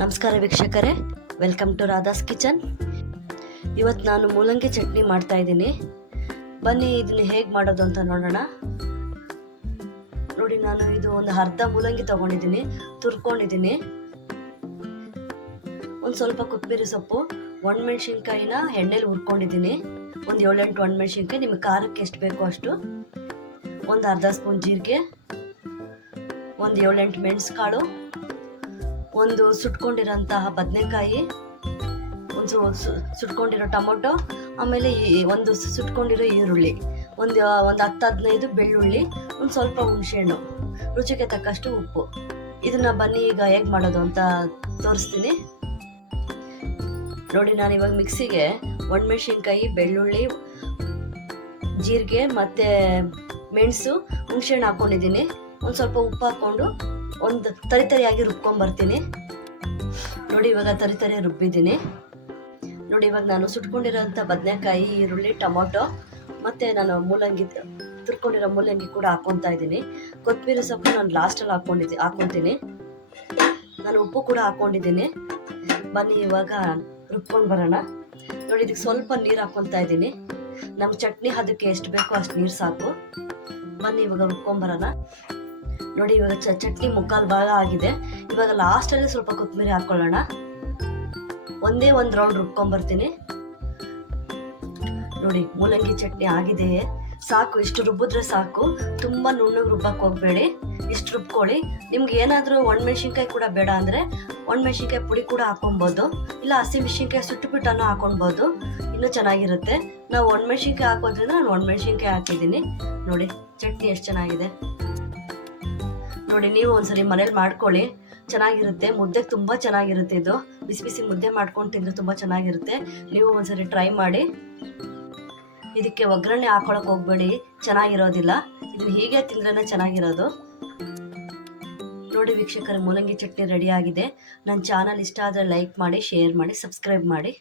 ನಮಸ್ಕಾರ ವೀಕ್ಷಕರೇ, welcome to Radha's kitchen. ಇವತ್ತು ನಾನು ಮೂಲಂಗಿ ಚಟ್ನಿ ಮಾಡ್ತಾ ಇದ್ದೀನಿ. ಬನ್ನಿ ಇದನ್ನು ಹೇಗೆ ಮಾಡೋದು ಅಂತ ನೋಡೋಣ. ನೋಡಿ, ನಾನು ಇದು ಒಂದು ಅರ್ಧ ಮೂಲಂಗಿ ತಗೊಂಡಿದ್ದೀನಿ, ತುರ್ಕೊಂಡಿದ್ದೀನಿ. ಒಂದು ಸ್ವಲ್ಪ ಕೊತ್ತಂಬರಿ ಸೊಪ್ಪು, ಒಣಮೆಣಸಿನ್ಕಾಯಿನ ಎಣ್ಣೆಲಿ ಹುರ್ಕೊಂಡಿದ್ದೀನಿ. ಒಂದು 7-8 ಒಣಮೆಣಸಿನ್ಕಾಯಿ, ನಿಮಗೆ ಖಾರಕ್ಕೆ ಎಷ್ಟು ಬೇಕೋ ಅಷ್ಟು. ಒಂದು ಅರ್ಧ ಸ್ಪೂನ್ ಜೀರಿಗೆ, ಒಂದು 7-8 ಮೆಣಸುಕಾಳು, ಒಂದು ಸುಟ್ಕೊಂಡಿರೋಂತಹ ಬದನೆಕಾಯಿ, ಒಂದು ಸುಟ್ಕೊಂಡಿರೋ ಟೊಮೊಟೊ, ಆಮೇಲೆ ಒಂದು ಸುಟ್ಕೊಂಡಿರೋ ಈರುಳ್ಳಿ, ಒಂದು 10-15 ಬೆಳ್ಳುಳ್ಳಿ, ಒಂದು ಸ್ವಲ್ಪ ಹುಣಸೆಹಣ್ಣು, ರುಚಿಗೆ ತಕ್ಕಷ್ಟು ಉಪ್ಪು. ಇದನ್ನ ಬನ್ನಿ ಈಗ ಹೇಗೆ ಮಾಡೋದು ಅಂತ ತೋರಿಸ್ತೀನಿ. ನೋಡಿ, ನಾನು ಇವಾಗ ಮಿಕ್ಸಿಗೆ ಒಣಮೆಣಸಿನ್ಕಾಯಿ, ಬೆಳ್ಳುಳ್ಳಿ, ಜೀರಿಗೆ ಮತ್ತು ಮೆಣಸು, ಹುಣಸೆಹಣ್ಣು ಹಾಕ್ಕೊಂಡಿದ್ದೀನಿ. ಒಂದು ಸ್ವಲ್ಪ ಉಪ್ಪು ಹಾಕ್ಕೊಂಡು ಒಂದು ತರಿಯಾಗಿ ರುಬ್ಕೊಂಡ್ಬರ್ತೀನಿ. ನೋಡಿ, ಇವಾಗ ತರಿ ರುಬ್ಬಿದ್ದೀನಿ. ನೋಡಿ, ಇವಾಗ ನಾನು ಸುಟ್ಕೊಂಡಿರೋಂಥ ಬದನೆಕಾಯಿ, ಈರುಳ್ಳಿ, ಟೊಮೊಟೊ ಮತ್ತು ನಾನು ತುರ್ಕೊಂಡಿರೋ ಮೂಲಂಗಿ ಕೂಡ ಹಾಕ್ಕೊತಾ ಇದ್ದೀನಿ. ಕೊತ್ತಂಬರಿ ಸೊಪ್ಪು ನಾನು ಲಾಸ್ಟಲ್ಲಿ ಹಾಕ್ಕೊತೀನಿ. ನಾನು ಉಪ್ಪು ಕೂಡ ಹಾಕ್ಕೊಂಡಿದ್ದೀನಿ. ಬನ್ನಿ ಇವಾಗ ರುಬ್ಕೊಂಡು ಬರೋಣ. ನೋಡಿ, ಇದಕ್ಕೆ ಸ್ವಲ್ಪ ನೀರು ಹಾಕ್ಕೊತಾ ಇದ್ದೀನಿ. ನಮ್ಮ ಚಟ್ನಿ ಅದಕ್ಕೆ ಎಷ್ಟು ಬೇಕೋ ಅಷ್ಟು ನೀರು ಸಾಕು. ಬನ್ನಿ ಇವಾಗ ರುಬ್ಕೊಂಬರೋಣ. ನೋಡಿ, ಇವಾಗ ಚಟ್ನಿ ಮುಕ್ಕಾಲು ಭಾಗ ಆಗಿದೆ. ಇವಾಗ ಲಾಸ್ಟಲ್ಲಿ ಸ್ವಲ್ಪ ಕೊತ್ತಂಬರಿ ಹಾಕ್ಕೊಳ್ಳೋಣ. ಒಂದೇ ಒಂದು ರೌಂಡ್ ರುಬ್ಕೊಂಬರ್ತೀನಿ. ನೋಡಿ, ಮೂಲಂಗಿ ಚಟ್ನಿ ಆಗಿದೆ. ಸಾಕು, ಇಷ್ಟು ರುಬ್ಬಿದ್ರೆ ಸಾಕು. ತುಂಬ ನುಣ್ಣಗೆ ರುಬ್ಬಕ್ಕೆ ಹೋಗಬೇಡಿ, ಇಷ್ಟು ರುಬ್ಕೊಳ್ಳಿ. ನಿಮ್ಗೆ ಏನಾದರೂ ಒಣಮೆಣ್ಸಿನ್ಕಾಯಿ ಕೂಡ ಬೇಡ ಅಂದರೆ ಒಣಮೆಣ್ಸಿನ್ಕಾಯಿ ಪುಡಿ ಕೂಡ ಹಾಕೊಬೋದು, ಇಲ್ಲ ಹಸಿಮೆಣ್ಸಿನ್ಕಾಯಿ ಸುಟ್ಟುಬಿಟ್ಟನ್ನು ಹಾಕೊಳ್ಬೋದು, ಇನ್ನೂ ಚೆನ್ನಾಗಿರುತ್ತೆ. ನಾವು ಒಣಮೆಣ್ಸಿನ್ಕಾಯಿ ಹಾಕೋದ್ರಿಂದ ನಾನು ಒಣಮೆಣ್ಸಿನ್ಕಾಯಿ ಹಾಕಿದ್ದೀನಿ. ನೋಡಿ, ಚಟ್ನಿ ಎಷ್ಟು ಚೆನ್ನಾಗಿದೆ. ನೋಡಿ, ನೀವು ಒಂದ್ಸರಿ ಮನೇಲಿ ಮಾಡ್ಕೊಳ್ಳಿ, ಚೆನ್ನಾಗಿರುತ್ತೆ. ಮುದ್ದೆಗೆ ತುಂಬ ಚೆನ್ನಾಗಿರುತ್ತೆ. ಇದು ಬಿಸಿ ಬಿಸಿ ಮುದ್ದೆ ಮಾಡ್ಕೊಂಡು ತಿಂದರೆ ತುಂಬ ಚೆನ್ನಾಗಿರುತ್ತೆ. ನೀವು ಒಂದ್ಸರಿ ಟ್ರೈ ಮಾಡಿ. ಇದಕ್ಕೆ ಒಗ್ಗರಣೆ ಹಾಕೊಳಕ್ಕೆ ಹೋಗ್ಬೇಡಿ, ಚೆನ್ನಾಗಿರೋದಿಲ್ಲ. ಇದನ್ನ ಹೀಗೆ ತಿಂದ್ರೇ ಚೆನ್ನಾಗಿರೋದು. ನೋಡಿ ವೀಕ್ಷಕರ, ಮೂಲಂಗಿ ಚಟ್ನಿ ರೆಡಿ ಆಗಿದೆ. ನನ್ನ ಚಾನಲ್ ಇಷ್ಟ ಆದರೆ ಲೈಕ್ ಮಾಡಿ, ಶೇರ್ ಮಾಡಿ, ಸಬ್ಸ್ಕ್ರೈಬ್ ಮಾಡಿ.